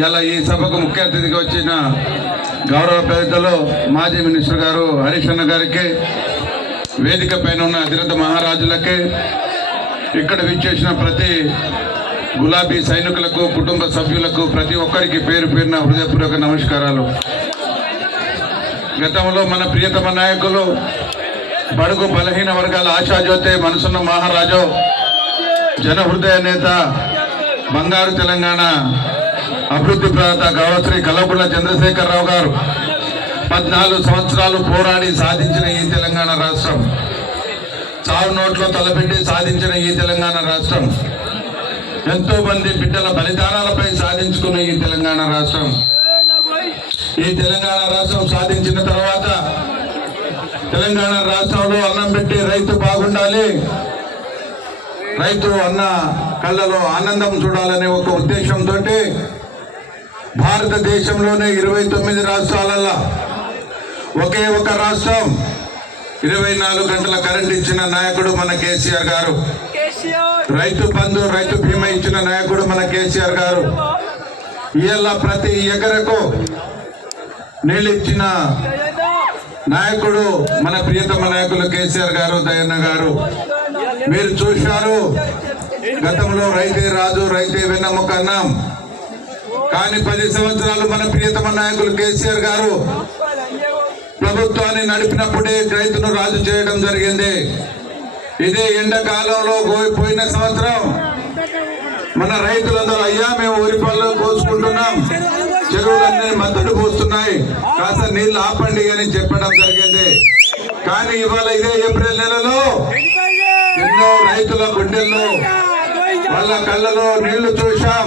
ఇలా ఈ సభకు ముఖ్య అతిథిగా వచ్చిన గౌరవ పెద్దలు మాజీ మినిస్టర్ గారు హరీష్ అన్న గారికి, వేదిక పైన ఉన్న అధిరథ మహారాజులకి, ఇక్కడ విచ్చేసిన ప్రతి గులాబీ సైనికులకు, కుటుంబ సభ్యులకు, ప్రతి ఒక్కరికి పేరు పేరున హృదయపూర్వక నమస్కారాలు. గతంలో మన ప్రియతమ నాయకులు, బడుగు బలహీన వర్గాల ఆశాజ్యోతి, మనసున్న మహారాజు, జనహృదయ నేత, బంగారు తెలంగాణ అభివృద్ధి ప్రదాత గౌరవ శ్రీ కల్వకుంట్ల చంద్రశేఖరరావు గారు 14 సంవత్సరాలు పోరాడి సాధించిన ఈ తెలంగాణ రాష్ట్రం, చావు నోట్లో తలపెట్టి సాధించిన ఈ తెలంగాణ రాష్ట్రం, ఎంతో మంది బిడ్డల బలిదానాలపై సాధించుకున్న ఈ తెలంగాణ రాష్ట్రం, ఈ తెలంగాణ రాష్ట్రం సాధించిన తర్వాత తెలంగాణ రాష్ట్రంలో అన్నం పెట్టి రైతు బాగుండాలి, రైతు అన్న కళ్ళలో ఆనందం చూడాలనే ఒక ఉద్దేశంతో భారతదేశంలోనే 29 రాష్ట్రాలలో ఒకే ఒక రాష్ట్రం 24 గంటల కరెంట్ ఇచ్చిన నాయకుడు మన కేసీఆర్ గారు. రైతు బంధు, రైతు బీమా ఇచ్చిన నాయకుడు మన కేసీఆర్ గారు. ఇవాళ ప్రతి ఎకరకు నీళ్ళు ఇచ్చిన నాయకుడు మన ప్రియతమ నాయకులు కేసీఆర్ గారు, దయన్న గారు. మీరు చూశారు, గతంలో రైతే రాజు, రైతే వెన్నెముక అన్నాం. కానీ 10 సంవత్సరాలు మన ప్రియతమ నాయకులు కేసీఆర్ గారు ప్రభుత్వాన్ని నడిపినప్పుడే రైతును రాజు చేయడం జరిగింది. ఇదే ఎండాకాలంలో పోయిన సంవత్సరం మన రైతులందరూ, అయ్యా మేము ఊరి పళ్ళు కోసుకుంటున్నాం, చెరువులన్నీ మద్దతు పోస్తున్నాయి, కాస్త నీళ్లు ఆపండి అని చెప్పడం జరిగింది. కానీ ఇవాళ ఇదే ఏప్రిల్ నెలలో ఎన్నో రైతుల గుండెల్లో, వాళ్ళ కళ్ళలో నీళ్లు చూశాం.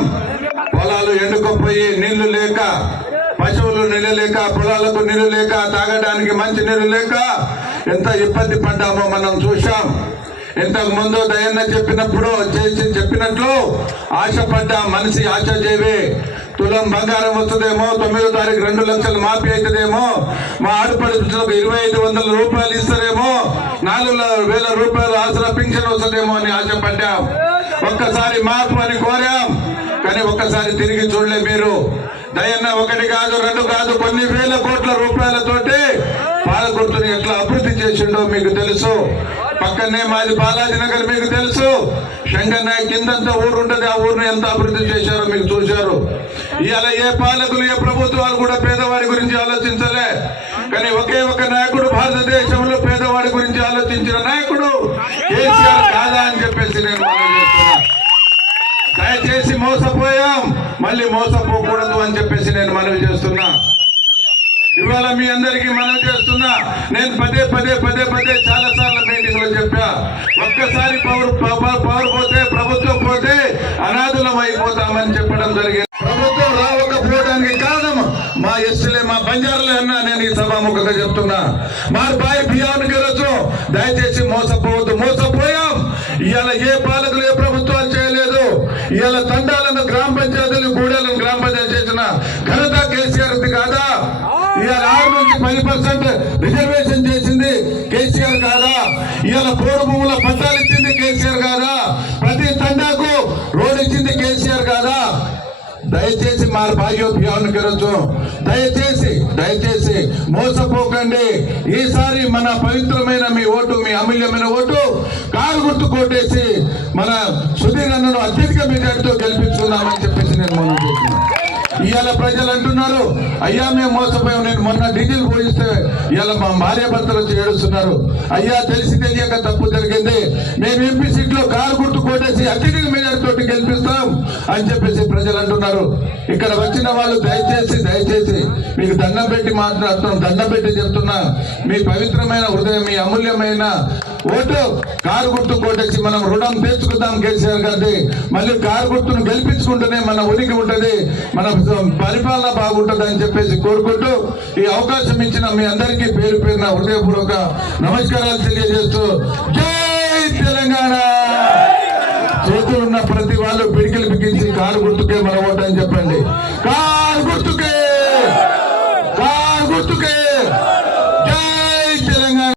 పొలాలు ఎండుకుపోయి నీళ్లు లేక, పశువులు నీళ్ళు లేక, పొలాలకు నీళ్లు లేక, తాగడానికి మంచి నీళ్లు లేక ఎంత ఇబ్బంది పడ్డామో మనం చూశాం. ఇంతకు ముందు దయన్న చెప్పినట్లు ఆశపడ్డ మనిషి ఆశాజీవి, తులం బంగారం వస్తుందేమో, 9వ తారీఖు 2 లక్షలు మాఫీ అవుతుందేమో, మా ఆడపడుచులకు 2500 రూపాయలు ఇస్తారేమో, 4000 రూపాయలు ఆసరా పింఛన్ వస్తుందేమో అని ఆశపడ్డాం. ఒక్కసారి మార్పు అని కోరాం, కానీ ఒక్కసారి తిరిగి చూడలే. మీరు దయన్న 1 కాదు 2 కాదు కొన్ని వేల కోట్ల రూపాయలతోటి పాలకుర్తిని ఎట్లా అభివృద్ధి చేసిండో మీకు తెలుసు. పక్కనే మాది బాలాజీ నగర్, మీకు తెలుసు. శంకర్నాయక్ కిందంతా ఊరు ఉంటుంది, ఆ ఊరిని ఎంత అభివృద్ధి చేశారో మీకు చూశారు. ఇవాళ ఏ పాలకులు, ఏ ప్రభుత్వాలు కూడా పేదవాడి గురించి ఆలోచించలే. కానీ ఒకే ఒక నాయకుడు భారతదేశంలో పేదవాడి గురించి ఆలోచించిన నాయకుడు కేసీఆర్ కాదా అని చెప్పేసి నేను మనం చేస్తున్నా. దయచేసి మోసపోయాం, మళ్ళీ మోసపోకూడదు అని చెప్పేసి నేను మనవి చేస్తున్నా. ఇవాళ మీ అందరికీ మనవి చేస్తున్నా, నేను పదే చాలా సార్లు మీటింగ్ లో చెప్పా, ఒక్కసారి పవర్ పోతే, ప్రభుత్వం పోతే అనాథులం అయిపోతామని చెప్పడం జరిగింది. ప్రభుత్వం రావకపోవడానికి కారణం మా ఎస్టీలే, మా బంజారులే అన్నా నేను ఈ సభాముఖంగా చెప్తున్నా. మార్ బాయ్ బియ్యాన్ని గెలవచ్చు, దయచేసి మోసపోవద్దు. మోసపోయాం. ఇవాళ ఏ పాలకులు, ఏ ప్రభుత్వాలు చేయలేదు. ఇవాళ తండాలను గ్రామ పంచాయతీలు, గూడెలను గ్రామ పంచాయతీ చేసిన ఘనత కేసీఆర్ది కాదా? ఇవాళ 6 నుంచి 10% రిజర్వేషన్ చేసింది కేసీఆర్ కాదా? ఇవాళ పోడు భూముల పట్టాలు ఇచ్చింది కేసీఆర్ కాదా? ప్రతి తండాకు రోడ్ ఇచ్చింది కేసీఆర్ కాదా? దయచేసి మా భాగ్య బియ్యాన్ని గెలవచ్చు. దయచేసి మోసపోకండి. ఈసారి మన పవిత్రమైన మీ ఓటు, మీ అమూల్యమైన ఓటు కారు గుర్తు కొట్టేసి మన సుధీర్ అన్నను అత్యధిక మెజార్టీతో గెలిపించుకుందామని చెప్పేసి నేను మనం చేస్తున్నాను. ఇవాళ ప్రజలు అంటున్నారు, అయ్యా మేము మోసపోయాం. నేను మొన్న డీజిల్ పోయిస్తే ఇవాళ మా భార్య భర్తలు వచ్చి ఏడుస్తున్నారు, అయ్యా తెలిసి తెలియక తప్పు జరిగింది, మేము ఎంపీ సీట్లో కారు గుర్తు కొట్టేసి అత్యధిక మెజార్టీ తోటి గెలిపిస్తాం అని చెప్పేసి ప్రజలు అంటున్నారు. ఇక్కడ వచ్చిన వాళ్ళు దయచేసి మీకు దండం పెట్టి మాట్లాడుతున్నాం, దండం పెట్టి చెప్తున్నా, మీ పవిత్రమైన హృదయం, మీ అమూల్యమైన ఓటు కారు గుర్తు కొట్టేసి మనం రుణం తీర్చుకుందాం కేసీఆర్ గారిది. మళ్ళీ కారు గుర్తును గెలిపించుకుంటేనే మన ఉనికి ఉంటది, మన పరిపాలన బాగుంటది అని చెప్పేసి కోరుకుంటూ ఈ అవకాశం ఇచ్చిన మీ అందరికీ పేరు పేరున హృదయపూర్వక నమస్కారాలు తెలియజేస్తూ జై తెలంగాణ. చేతులున్న ప్రతి వాళ్ళు పిడికిలు బిగించి కారు గుర్తుకే మన ఓటు అని చెప్పండి.